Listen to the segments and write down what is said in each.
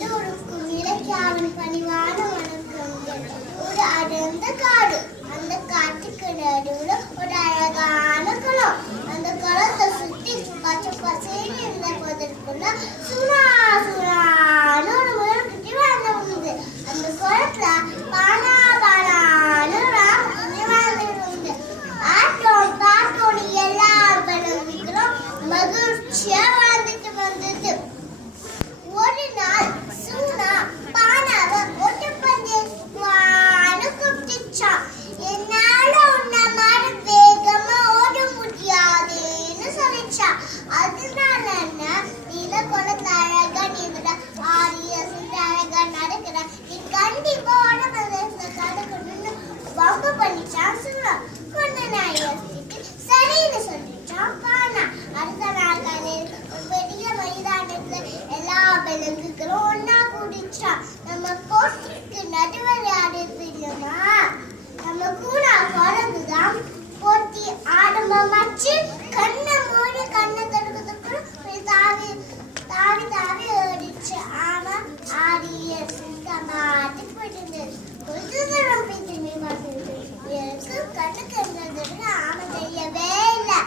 எல்லோருக்கும் இலக்கியாவின் பணிவான வணக்கங்கள். ஒரு அடர்ந்த காடு, அந்த காட்டுக்கு நடுவுல ஒரு அழகான குளம். அந்த குளத்தை சுத்தி பச்சை பசேன்னு இருந்ததற்குள்ள சுறா சுறான்னு ஒரு முயல் குட்டி வாழ்ந்து. அந்த குளத்துல பானா பானான்னு ராமக்குட்டி வாழ்ந்துருந்து. ஆட்டோம் பாட்டோன்னு எல்லா பழங்களும் மகிழ்ச்சியா வாழ்ந்துட்டு வந்தது. ஒரு நாள் சுனா பானாவை ஓட்டப்பந்தயத்துக்கு கூப்பிட்டுச்சான். என்னால உன்ன மாதிரி வேகமா ஓட முடியாதுன்னு சொல்லிச்சான். அதனால நீல குளத்துல அழகா நீந்துட அழகா நடக்கிற நீ கண்டிப்பா ஓட்டப்பந்தயத்துல கலக்கணும்னு வம்பு பண்ணிச்சான் சுனா. கொஞ்ச நாள் யோசிச்சுட்டு சரின்னு சொல்லிச்சான் பானா. அடுத்த நாள் காலையில் பெரிய மைதானத்துல எல்லா விலங்குகளும் ஒன்னா கூடிச்சா. நம்ம போட்டிக்கு நடுவர் யாரு தெரியுமா? நம்ம கூட குழந்தைதான் போட்டி ஆரம்பமாச்சு. கண்ணை மூடி கண்ணை தடுக்கிறதுக்கு தாவி தாவி தாவி ஓடிச்சு. ஆமா ஆடிய மாட்டு போயிட்டு கொஞ்ச நேரம் போய் திரும்பி பார்த்துட்டு எனக்கு கண்ணுக்கு இருந்ததுன்னு ஆமை தெரியவே இல்லை.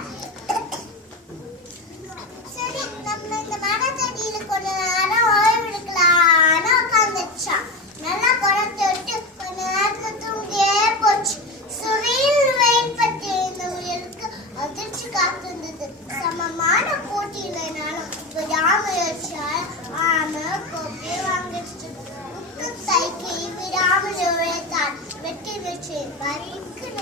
சரி நம்ம இந்த மரத்தடியில கொஞ்ச நேரம் ஓய்வு எடுக்கலான்னு உட்காந்துச்சா. நல்லா குளத்தை விட்டு கொஞ்ச நேரத்துல தூங்கியே போச்சு. சுரீல் வெயில் பற்றி இந்த முயலுக்கு அதிர்ச்சி காத்திருந்தது. சமமான போட்டியினாலும் விடாமுயற்சியால் ஆமை கோப்பையை வாங்கிடுச்சு. தைக்கு விடாமல் உழைத்தால் வெற்றி வெற்றி வரைக்கும்